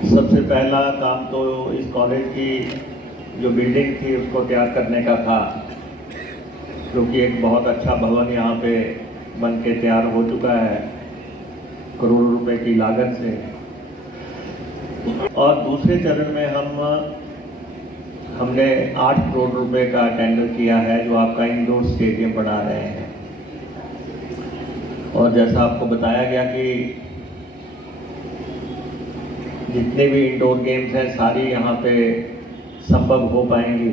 सबसे पहला काम तो इस कॉलेज की जो बिल्डिंग थी उसको तैयार करने का था, क्योंकि एक बहुत अच्छा भवन यहाँ पे बन के तैयार हो चुका है करोड़ों रुपए की लागत से। और दूसरे चरण में हमने 8 करोड़ रुपए का टेंडर किया है जो आपका इंडोर स्टेडियम बना रहे हैं। और जैसा आपको बताया गया कि जितने भी इंडोर गेम्स हैं सारी यहाँ पे संभव हो पाएंगी।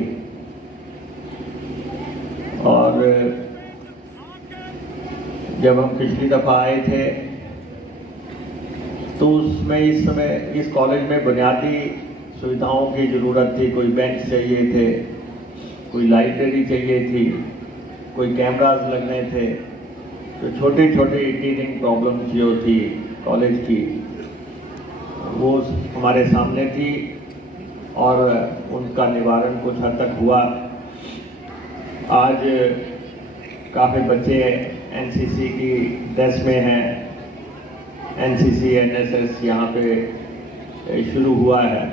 और जब हम पिछली दफ़ा आए थे तो उसमें इस समय इस कॉलेज में बुनियादी सुविधाओं की ज़रूरत थी। कोई बेंच चाहिए थे, कोई लाइब्रेरी चाहिए थी, कोई कैमरास लगने थे। तो छोटे छोटे टीचिंग प्रॉब्लम्स जो थी कॉलेज की वो हमारे सामने थी और उनका निवारण कुछ हद तक हुआ। आज काफ़ी बच्चे एनसीसी की ड्रेस में हैं। एनसीसी एनएसएस यहाँ पे शुरू हुआ है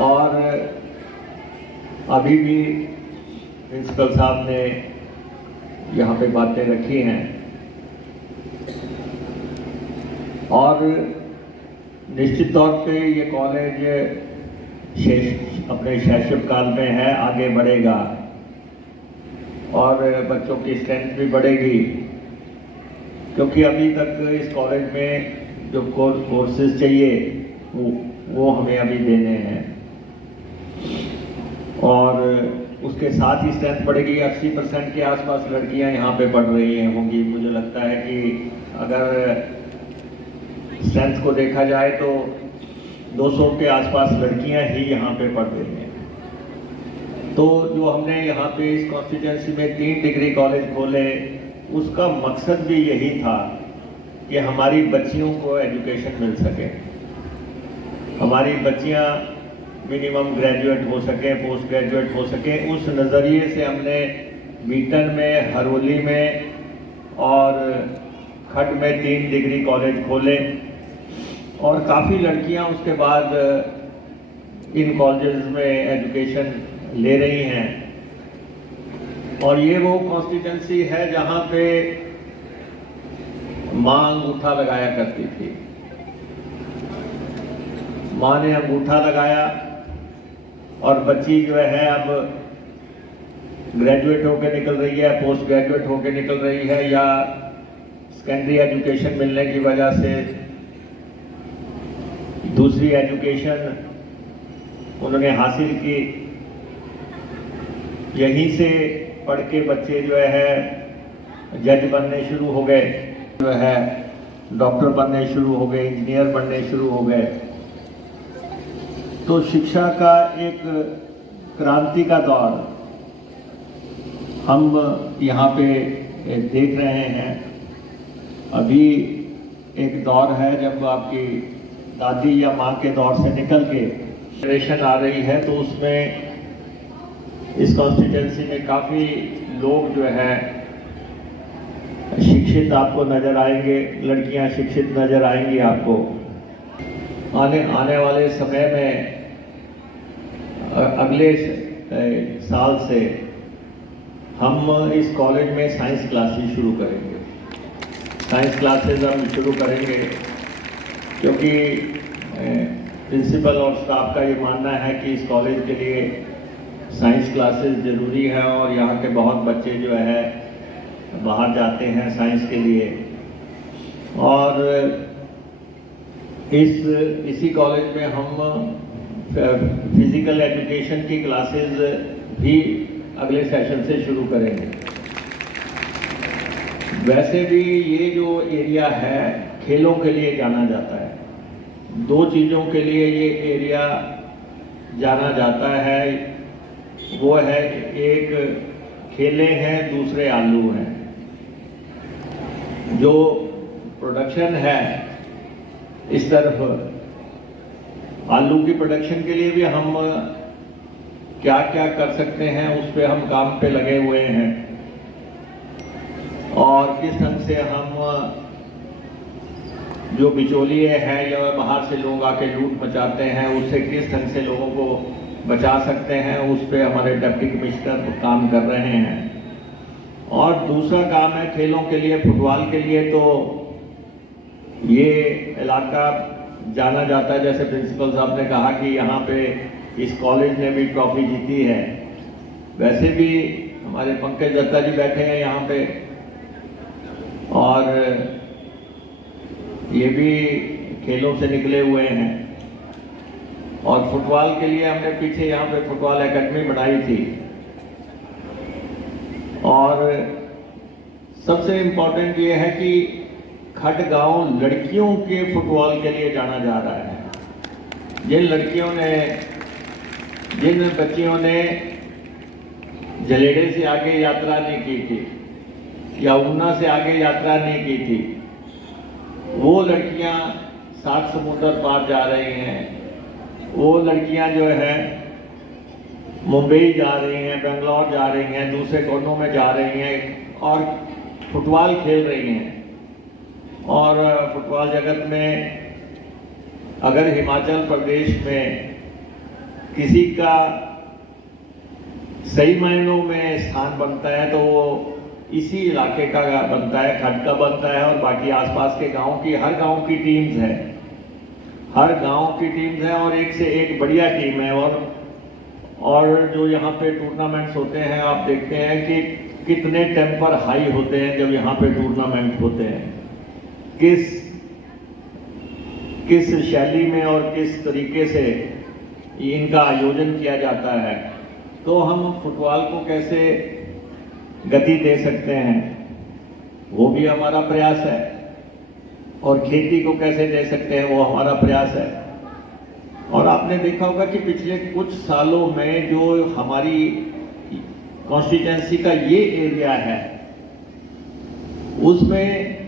और अभी भी प्रिंसिपल साहब ने यहाँ पे बातें रखी हैं। और निश्चित तौर पे ये कॉलेज अपने शैशव काल में है, आगे बढ़ेगा और बच्चों की स्ट्रेंथ भी बढ़ेगी, क्योंकि अभी तक इस कॉलेज में जो कोर्सेज चाहिए वो हमें अभी देने हैं। और उसके साथ ही स्ट्रेंथ बढ़ेगी। 80% के आसपास लड़कियां यहाँ पे पढ़ रही हैं होंगी। मुझे लगता है कि अगर स्ट्रेंथ को देखा जाए तो 200 के आसपास लड़कियां ही यहाँ पे पढ़ रही हैं। तो जो हमने यहाँ पे इस कॉन्स्टिट्यूंसी में 3 डिग्री कॉलेज खोले, उसका मकसद भी यही था कि हमारी बच्चियों को एजुकेशन मिल सके, हमारी बच्चियाँ मिनिमम ग्रेजुएट हो सके, पोस्ट ग्रेजुएट हो सके। उस नज़रिए से हमने बीटन में, हरोली में और खड में 3 डिग्री कॉलेज खोले और काफ़ी लड़कियां उसके बाद इन कॉलेजेस में एजुकेशन ले रही हैं। और ये वो कॉन्स्टिट्यूंसी है जहां पे माँ अंगूठा लगाया करती थी। माँ ने अंगूठा लगाया और बच्ची जो है अब ग्रेजुएट होकर निकल रही है, पोस्ट ग्रेजुएट होकर निकल रही है, या सेकेंडरी एजुकेशन मिलने की वजह से दूसरी एजुकेशन उन्होंने हासिल की। यहीं से पढ़ के बच्चे जो है जज बनने शुरू हो गए, जो है डॉक्टर बनने शुरू हो गए, इंजीनियर बनने शुरू हो गए। तो शिक्षा का एक क्रांति का दौर हम यहाँ पे देख रहे हैं। अभी एक दौर है जब आपकी दादी या माँ के दौर से निकल के जनरेशन आ रही है, तो उसमें इस कॉन्स्टिट्यूंसी में काफ़ी लोग जो है शिक्षित आपको नज़र आएंगे, लड़कियां शिक्षित नज़र आएंगी आपको। आने वाले समय में अगले साल से हम इस कॉलेज में साइंस क्लासेस शुरू करेंगे। साइंस क्लासेस हम शुरू करेंगे क्योंकि प्रिंसिपल और स्टाफ का ये मानना है कि इस कॉलेज के लिए साइंस क्लासेस ज़रूरी है और यहाँ के बहुत बच्चे जो है बाहर जाते हैं साइंस के लिए। और इसी कॉलेज में हम फिज़िकल एजुकेशन की क्लासेस भी अगले सेशन से शुरू करेंगे। वैसे भी ये जो एरिया है खेलों के लिए जाना जाता है। 2 चीज़ों के लिए ये एरिया जाना जाता है, वो है एक खेले हैं, दूसरे आलू हैं। जो प्रोडक्शन है इस तरफ आलू की प्रोडक्शन के लिए भी हम क्या क्या कर सकते हैं उस पर हम काम पे लगे हुए हैं और किस ढंग से हम जो बिचौलिए हैं या बाहर से लोग आके लूट मचाते हैं, उससे किस ढंग से लोगों को बचा सकते हैं, उस पर हमारे डिप्टी कमिश्नर काम कर रहे हैं। और दूसरा काम है खेलों के लिए, फुटबॉल के लिए तो ये इलाका जाना जाता है, जैसे प्रिंसिपल साहब ने कहा कि यहाँ पे इस कॉलेज ने भी ट्रॉफी जीती है। वैसे भी हमारे पंकज दत्ता जी बैठे हैं यहाँ पे, और ये भी खेलों से निकले हुए हैं। और फुटबॉल के लिए हमने पीछे यहाँ पे फुटबॉल एकेडमी बनाई थी। और सबसे इम्पोर्टेंट ये है कि खट गांव लड़कियों के फुटबॉल के लिए जाना जा रहा है। जिन बच्चियों ने जलेडे से आगे यात्रा नहीं की थी या ऊना से आगे यात्रा नहीं की थी, वो लड़कियां 7 समुद्र पार जा रही हैं। वो लड़कियां जो है मुंबई जा रही हैं, बेंगलोर जा रही हैं, दूसरे कोनों में जा रही हैं और फुटबॉल खेल रही हैं। और फुटबॉल जगत में अगर हिमाचल प्रदेश में किसी का सही मायनों में स्थान बनता है तो वो इसी इलाके का बनता है, खट का बनता है। और बाकी आसपास के गांव की, हर गांव की टीम्स है, हर गांव की टीम्स है और एक से एक बढ़िया टीम है। और जो यहाँ पे टूर्नामेंट्स होते हैं, आप देखते हैं कि कितने टेम्पर हाई होते हैं जब यहाँ पे टूर्नामेंट होते हैं, किस शैली में और किस तरीके से इनका आयोजन किया जाता है। तो हम फुटबॉल को कैसे गति दे सकते हैं, वो भी हमारा प्रयास है। और खेती को कैसे दे सकते हैं, वो हमारा प्रयास है। और आपने देखा होगा कि पिछले कुछ सालों में जो हमारी कॉन्स्टिट्यूंसी का ये एरिया है, उसमें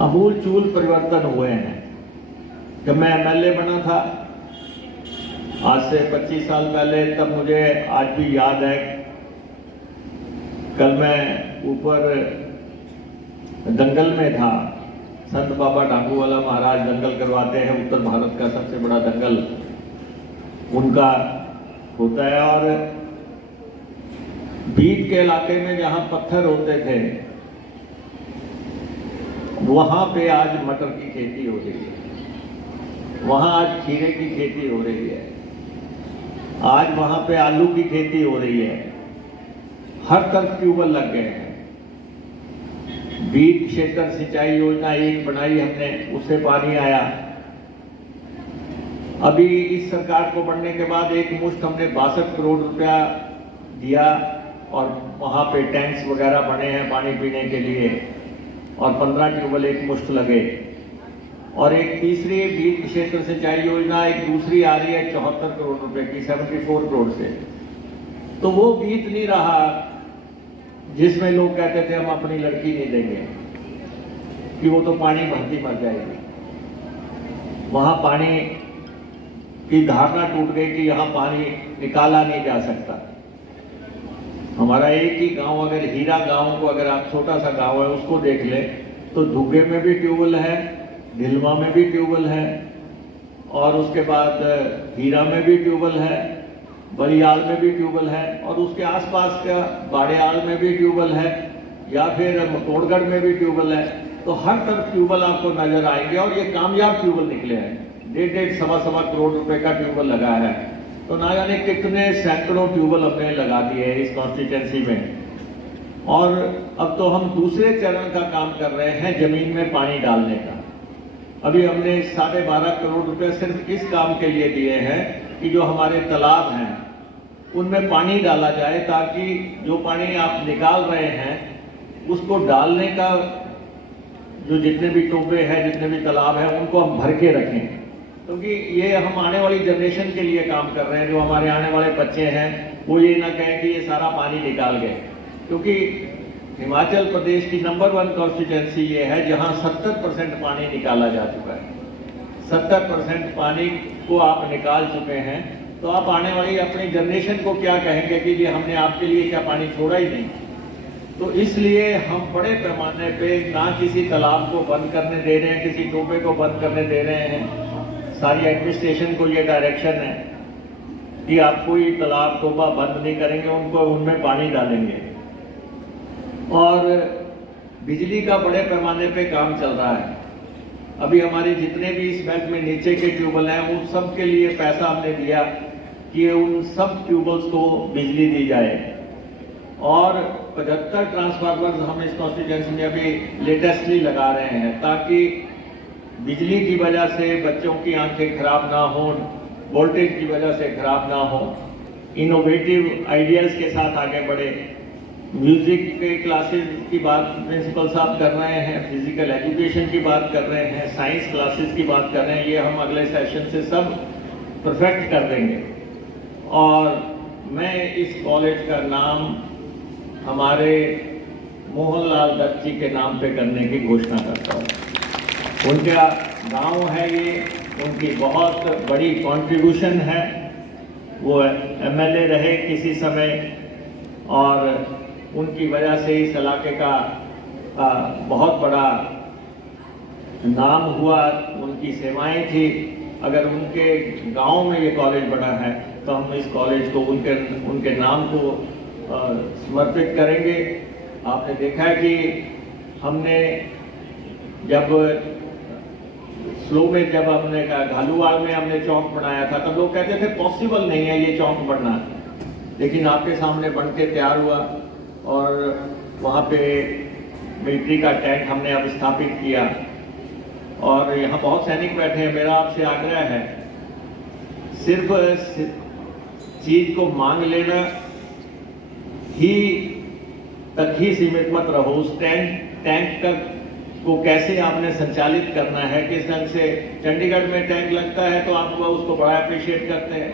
अमूलचूल परिवर्तन हुए हैं। जब मैं एमएलए बना था आज से 25 साल पहले, तब मुझे आज भी याद है, कल मैं ऊपर दंगल में था। संत बाबा डांगूवाला महाराज दंगल करवाते हैं, उत्तर भारत का सबसे बड़ा दंगल उनका होता है। और बीट के इलाके में जहां पत्थर होते थे, वहां पे आज मटर की खेती हो रही है, वहां आज खीरे की खेती हो रही है, आज वहां पे आलू की खेती हो रही है। हर तरफ ट्यूबवेल लग गए हैं। बीट क्षेत्र सिंचाई योजना एक बनाई हमने, उससे पानी आया। अभी इस सरकार को बनने के बाद एक मुश्त हमने 62 करोड़ रुपया दिया और वहां पे टैंक्स वगैरह बने हैं पानी पीने के लिए, और 15 ट्यूबवेल एक मुश्त लगे। और एक तीसरी बीट क्षेत्र सिंचाई योजना एक दूसरी आ रही है 74 करोड़ रुपए की, 74 करोड़ से। तो वो बीत नहीं रहा जिसमें लोग कहते थे हम अपनी लड़की नहीं देंगे कि वो तो पानी भरती मर जाएगी। वहां पानी की धारणा टूट गई कि यहां पानी निकाला नहीं जा सकता। हमारा एक ही गांव, अगर हीरा गांव को अगर आप छोटा सा गांव है उसको देख ले तो धुग्गे में भी ट्यूबवेल है, ढिलवा में भी ट्यूबवेल है, और उसके बाद हीरा में भी ट्यूबवेल है, बलियाल में भी ट्यूबवेल है, और उसके आसपास का बाड़ेयाल में भी ट्यूबवेल है, या फिर मकोड़गढ़ में भी ट्यूबवेल है। तो हर तरफ ट्यूबवेल आपको नजर आएंगे और ये कामयाब ट्यूबवेल निकले हैं। 1.5 सवा करोड़ रुपए का ट्यूबवेल लगा है। तो ना जाने कितने सैकड़ों ट्यूबवेल हमने लगा दिए हैं इस कॉन्स्टिट्यूंसी में। और अब तो हम दूसरे चरण का काम कर रहे हैं, जमीन में पानी डालने का। अभी हमने 12.5 करोड़ रुपए सिर्फ इस काम के लिए दिए हैं कि जो हमारे तालाब हैं उनमें पानी डाला जाए, ताकि जो पानी आप निकाल रहे हैं उसको डालने का जो जितने भी टोबे हैं, जितने भी तालाब हैं, उनको हम भर के रखें। क्योंकि ये हम आने वाली जनरेशन के लिए काम कर रहे हैं। जो हमारे आने वाले बच्चे हैं वो ये ना कहें कि ये सारा पानी निकाल गए, क्योंकि हिमाचल प्रदेश की नंबर 1 कॉन्स्टिट्यूंसी ये है जहां 70% पानी निकाला जा चुका है। 70% पानी को आप निकाल चुके हैं, तो आप आने वाली अपनी जनरेशन को क्या कहेंगे कि ये हमने आपके लिए क्या पानी छोड़ा ही नहीं। तो इसलिए हम बड़े पैमाने पे ना किसी तालाब को बंद करने दे रहे हैं, किसी टोबे को बंद करने दे रहे हैं। सारी एडमिनिस्ट्रेशन को ये डायरेक्शन है कि आप कोई तालाब टोबा बंद नहीं करेंगे, उनको उनमें पानी डालेंगे। और बिजली का बड़े पैमाने पे काम चल रहा है। अभी हमारे जितने भी इस बैंक में नीचे के ट्यूबवेल हैं, उन सब के लिए पैसा हमने दिया कि उन सब ट्यूबवेल्स को बिजली दी जाए। और 75 ट्रांसफार्मर्स हम इस कॉन्स्टिट्यूएंसी में अभी लेटेस्टली लगा रहे हैं, ताकि बिजली की वजह से बच्चों की आंखें खराब ना हो, वोल्टेज की वजह से खराब ना हो। इनोवेटिव आइडियाज़ के साथ आगे बढ़े। म्यूजिक के क्लासेस की बात प्रिंसिपल साहब कर रहे हैं, फिजिकल एजुकेशन की बात कर रहे हैं, साइंस क्लासेस की बात कर रहे हैं। ये हम अगले सेशन से सब परफेक्ट कर देंगे। और मैं इस कॉलेज का नाम हमारे मोहनलाल दत्त जी के नाम पे करने की घोषणा करता हूँ। उनका गांव है ये, उनकी बहुत बड़ी कंट्रीब्यूशन है। वो एमएलए रहे किसी समय और उनकी वजह से इस इलाके का बहुत बड़ा नाम हुआ, उनकी सेवाएं थी। अगर उनके गांव में ये कॉलेज बना है तो हम इस कॉलेज को उनके नाम को समर्पित करेंगे। आपने देखा है कि हमने जब स्लो में जब हमने घालूवाल में हमने चौक बनाया था, तब लोग कहते थे पॉसिबल नहीं है ये चौक बनना, लेकिन आपके सामने बन के तैयार हुआ। और वहाँ पे मिलिट्री का टैंक हमने अब स्थापित किया और यहाँ बहुत सैनिक बैठे हैं। मेरा आपसे आग्रह है, सिर्फ चीज को मांग लेना ही तक ही सीमित मत रहो। उस टैंक तक को कैसे आपने संचालित करना है, किस ढंग से। चंडीगढ़ में टैंक लगता है तो आप उसको बड़ा अप्रिशिएट करते हैं।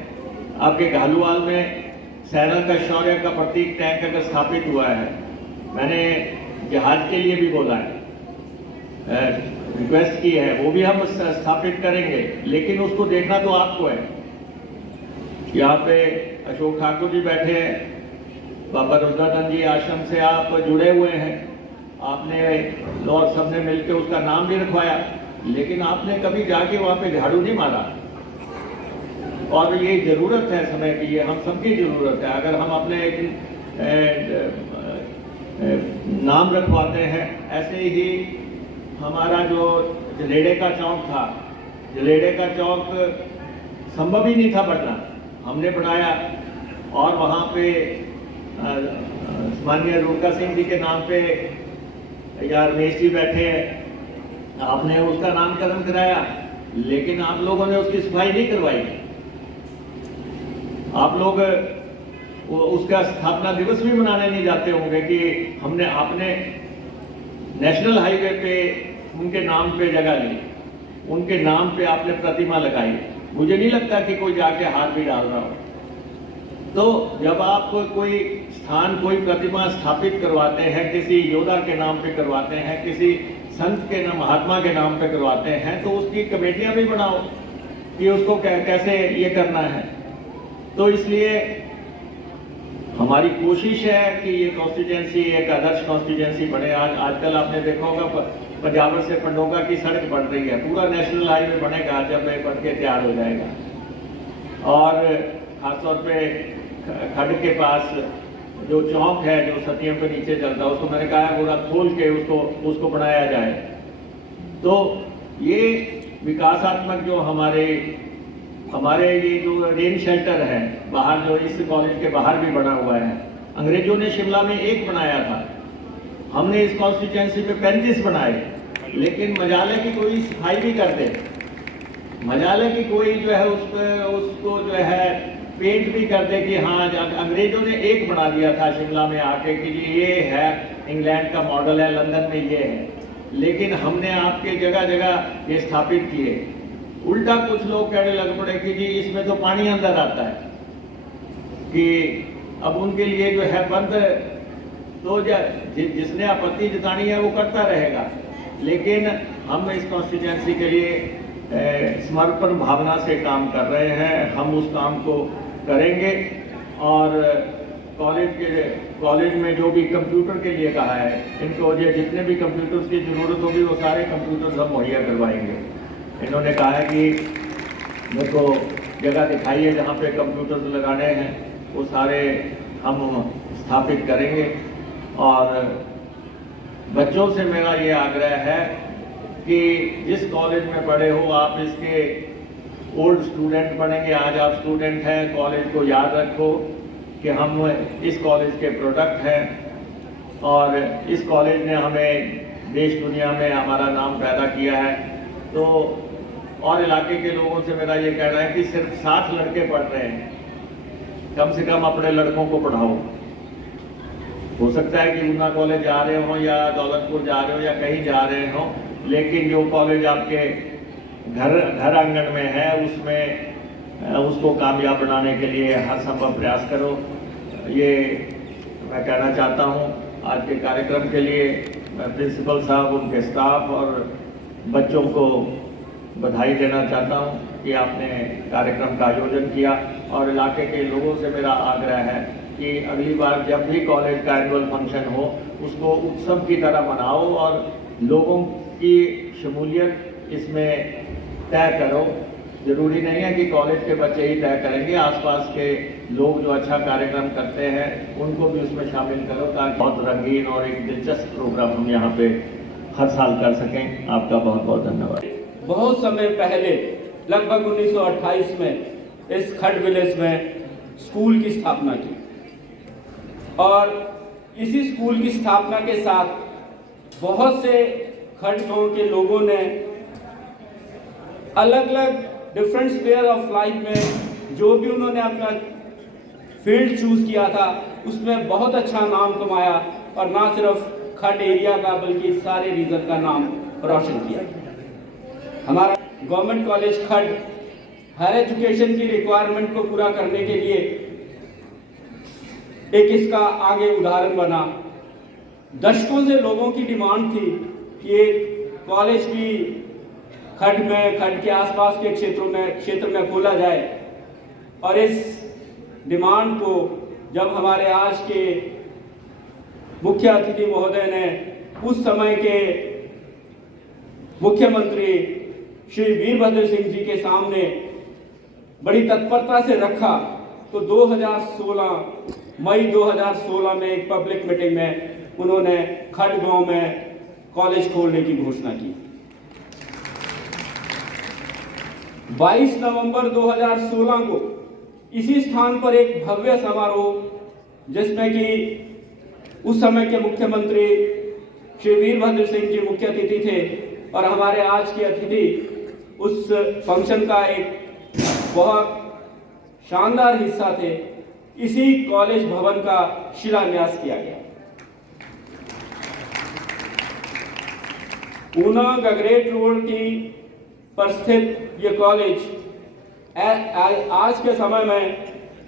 आपके घालूवाल में सेना का शौर्य का प्रतीक टैंक अगर स्थापित हुआ है, मैंने जहाज के लिए भी बोला है, रिक्वेस्ट की है, वो भी हम स्थापित करेंगे। लेकिन उसको देखना तो आपको है। यहाँ पे अशोक ठाकुर जी बैठे हैं, बाबा रुद्रानंद जी आश्रम से आप जुड़े हुए हैं। आपने और सबने मिलकर उसका नाम भी रखवाया, लेकिन आपने कभी जाके वहाँ पे झाड़ू नहीं मारा। और ये जरूरत है समय की, ये हम सबकी जरूरत है। अगर हम अपने नाम रखवाते हैं, ऐसे ही हमारा जो जलेड़े का चौक था, जलेड़े का चौक संभव ही नहीं था बनना, हमने बनाया। और वहाँ पे माननीय रुड़का सिंह जी के नाम पे या रमेश जी बैठे हैं, आपने उसका नामकरण कराया, लेकिन आप लोगों ने उसकी सफाई नहीं करवाई। आप लोग उसका स्थापना दिवस भी मनाने नहीं जाते होंगे कि हमने आपने नेशनल हाईवे पे उनके नाम पे जगह ली, उनके नाम पे आपने प्रतिमा लगाई। मुझे नहीं लगता कि कोई जाके हाथ भी डाल रहा हो। तो जब आप कोई स्थान, कोई प्रतिमा स्थापित करवाते हैं, किसी योद्धा के नाम पे करवाते हैं, किसी संत के नाम, महात्मा के नाम पे करवाते हैं, तो उसकी कमेटियां भी बनाओ कि उसको कैसे ये करना है। तो इसलिए हमारी कोशिश है कि ये कॉन्स्टिट्यूएंसी एक आदर्श कॉन्स्टिट्यूएंसी बने। आजकल आपने देखा होगा पंजाबर से पंडोगा की सड़क बन रही है, पूरा नेशनल हाईवे बनेगा जब ये बन के तैयार हो जाएगा। और खासतौर पे खड्ड के पास जो चौक है, जो सतियों के नीचे चलता है, उसको मैंने कहा है पूरा खोल के उसको बनाया जाए। तो ये विकासात्मक जो हमारे ये जो रेन शेल्टर है बाहर, जो इस कॉलेज के बाहर भी बना हुआ है, अंग्रेजों ने शिमला में एक बनाया था, हमने इस कॉन्स्टिट्यूएंसी में 35 बनाए। लेकिन मजाले की कोई सफाई भी कर दे, मजाले की कोई जो है उसको जो है पेंट भी कर दे कि हाँ, अंग्रेजों ने एक बना दिया था शिमला में आके कि ये है इंग्लैंड का मॉडल है, लंदन में ये है, लेकिन हमने आपके जगह जगह ये स्थापित किए। उल्टा कुछ लोग कहने लग पड़े कि जी इसमें तो पानी अंदर आता है, कि अब उनके लिए जो है बंद, तो जिसने आपत्ति जतानी है वो करता रहेगा। लेकिन हम इस कॉन्स्टिट्यूएंसी के लिए समर्पण भावना से काम कर रहे हैं, हम उस काम को करेंगे। और कॉलेज में जो भी कंप्यूटर के लिए कहा है, इनको ये जितने भी कंप्यूटर्स की ज़रूरत होगी वो सारे कंप्यूटर्स हम मुहैया करवाएंगे। इन्होंने कहा है कि मेरे को जगह दिखाइए जहाँ पे कंप्यूटर्स लगाने हैं, वो सारे हम स्थापित करेंगे। और बच्चों से मेरा ये आग्रह है कि जिस कॉलेज में पढ़े हो आप इसके ओल्ड स्टूडेंट बनेंगे, आज आप स्टूडेंट हैं, कॉलेज को याद रखो कि हम इस कॉलेज के प्रोडक्ट हैं और इस कॉलेज ने हमें देश दुनिया में हमारा नाम पैदा किया है। तो और इलाके के लोगों से मेरा ये कहना है कि सिर्फ 7 लड़के पढ़ रहे हैं, कम से कम अपने लड़कों को पढ़ाओ। हो सकता है कि ऊना कॉलेज जा रहे हो या दौलतपुर जा रहे हो या कहीं जा रहे हो, लेकिन जो कॉलेज आपके घर आंगन में है उसमें उसको कामयाब बनाने के लिए हर संभव प्रयास करो। ये मैं कहना चाहता हूँ। आज के कार्यक्रम के लिए मैं प्रिंसिपल साहब, उनके स्टाफ और बच्चों को बधाई देना चाहता हूँ कि आपने कार्यक्रम का आयोजन किया। और इलाके के लोगों से मेरा आग्रह है कि अगली बार जब भी कॉलेज का एनुअल फंक्शन हो उसको उत्सव की तरह मनाओ और लोगों की शमूलियत इसमें तय करो। ज़रूरी नहीं है कि कॉलेज के बच्चे ही तय करेंगे, आसपास के लोग जो अच्छा कार्यक्रम करते हैं उनको भी उसमें शामिल करो ताकि बहुत रंगीन और एक दिलचस्प प्रोग्राम हम यहाँ पे हर साल कर सकें। आपका बहुत बहुत धन्यवाद। बहुत समय पहले लगभग 1928 में इस खड विलेज में स्कूल की स्थापना की और इसी स्कूल की स्थापना के साथ बहुत से खड गांव के लोगों ने अलग अलग डिफरेंट स्फीयर ऑफ लाइफ में जो भी उन्होंने अपना फील्ड चूज किया था उसमें बहुत अच्छा नाम कमाया और ना सिर्फ खड एरिया का बल्कि सारे रीजन का नाम रोशन किया। हमारा गवर्नमेंट कॉलेज खड हायर एजुकेशन की रिक्वायरमेंट को पूरा करने के लिए एक इसका आगे उदाहरण बना। दशकों से लोगों की डिमांड थी कि एक कॉलेज भी खड के आसपास के क्षेत्र में खोला जाए और इस डिमांड को जब हमारे आज के मुख्य अतिथि महोदय ने उस समय के मुख्यमंत्री श्री वीरभद्र सिंह जी के सामने बड़ी तत्परता से रखा तो 2016 मई 2016 में एक पब्लिक मीटिंग में उन्होंने खड गांव में कॉलेज खोलने की घोषणा की। 22 नवंबर 2016 को इसी स्थान पर एक भव्य समारोह जिसमें कि उस समय के मुख्यमंत्री श्री वीरभद्र सिंह जी मुख्य अतिथि थे और हमारे आज के अतिथि उस फंक्शन का एक बहुत शानदार हिस्सा थे। इसी कॉलेज भवन का शिलान्यास किया गया। ऊना गगरेट रोड की पर स्थित ये कॉलेज आज के समय में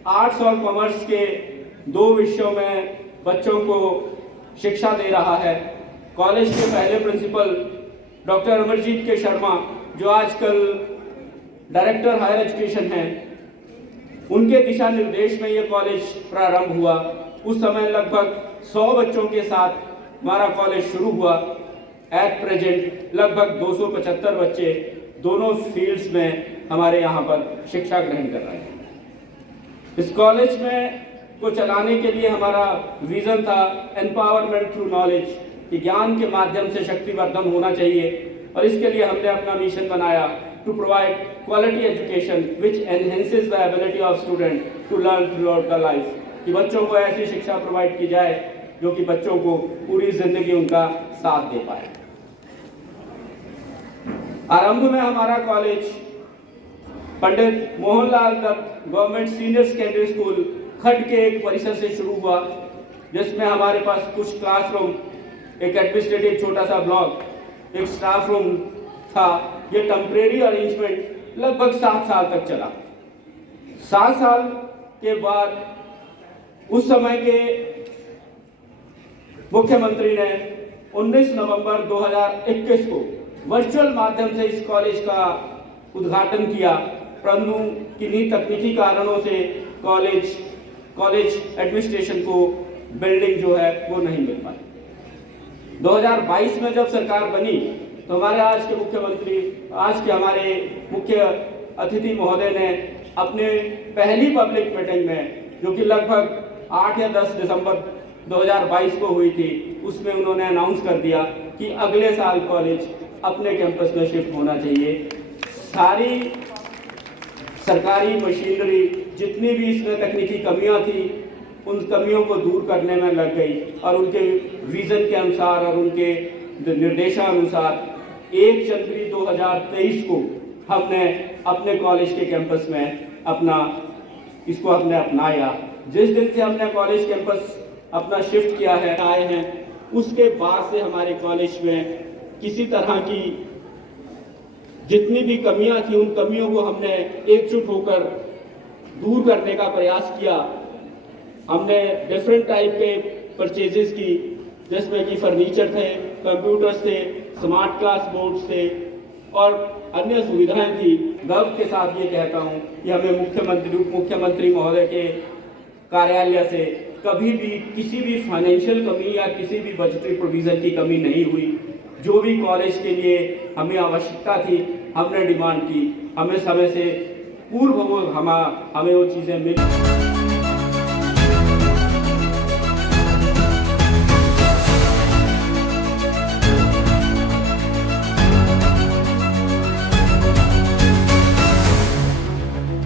आर्ट्स और कॉमर्स के 2 विषयों में बच्चों को शिक्षा दे रहा है। कॉलेज के पहले प्रिंसिपल डॉक्टर अमरजीत के शर्मा जो आजकल डायरेक्टर हायर एजुकेशन हैं, उनके दिशा निर्देश में ये कॉलेज प्रारंभ हुआ। उस समय लगभग 100 बच्चों के साथ हमारा कॉलेज शुरू हुआ। एट प्रेजेंट लगभग 275 बच्चे दोनों फील्ड्स में हमारे यहाँ पर शिक्षा ग्रहण कर रहे हैं। इस कॉलेज में को चलाने के लिए हमारा विजन था एम्पावरमेंट थ्रू नॉलेज, कि ज्ञान के माध्यम से शक्तिवर्धन होना चाहिए और इसके लिए हमने अपना मिशन बनाया to provide quality education which enhances the ability of student to learn throughout the life, कि बच्चों को ऐसी शिक्षा प्रोवाइड की जाए जो कि बच्चों को पूरी जिंदगी उनका साथ दे पाए। आरंभ में हमारा college Pandit Mohanlal Datt government senior secondary school Khad के एक परिसर से शुरू हुआ, जिसमें हमारे पास कुछ क्लासरूम, एक एडमिनिस्ट्रेटिव छोटा सा ब्लॉक, एक स्टाफ रूम था। ये टेम्परेरी अरेंजमेंट लगभग 7 साल तक चला। 7 साल के बाद उस समय के मुख्यमंत्री ने 19 नवंबर 2021 को वर्चुअल माध्यम से इस कॉलेज का उद्घाटन किया, परंतु किन्हीं तकनीकी कारणों से कॉलेज कॉलेज एडमिनिस्ट्रेशन को बिल्डिंग जो है वो नहीं मिल पाई। 2022 में जब सरकार बनी तो हमारे आज के मुख्यमंत्री, आज के हमारे मुख्य अतिथि महोदय ने अपने पहली पब्लिक मीटिंग में, जो कि लगभग 8 या 10 दिसंबर 2022 को हुई थी, उसमें उन्होंने अनाउंस कर दिया कि अगले साल कॉलेज अपने कैंपस में शिफ्ट होना चाहिए। सारी सरकारी मशीनरी, जितनी भी इसमें तकनीकी कमियां थी, उन कमियों को दूर करने में लग गई और उनके विज़न के अनुसार और उनके निर्देशानुसार 1 जनवरी 2023 को हमने अपने कॉलेज के कैंपस में इसको हमने अपनाया। जिस दिन से हमने कॉलेज कैंपस अपना शिफ्ट किया है, आए हैं, उसके बाद से हमारे कॉलेज में किसी तरह की जितनी भी कमियां थी, उन कमियों को हमने एकजुट होकर दूर करने का प्रयास किया। हमने डिफरेंट टाइप के परचेजेस की, जिसमें कि फर्नीचर थे, कंप्यूटर्स थे, स्मार्ट क्लास बोर्ड्स थे और अन्य सुविधाएं थी। गर्व के साथ ये कहता हूँ कि हमें मुख्यमंत्री महोदय के कार्यालय से कभी भी किसी भी फाइनेंशियल कमी या किसी भी बजटरी प्रोविज़न की कमी नहीं हुई। जो भी कॉलेज के लिए हमें आवश्यकता थी, हमने डिमांड की, हमें समय से पूर्व हमें वो चीज़ें मिली।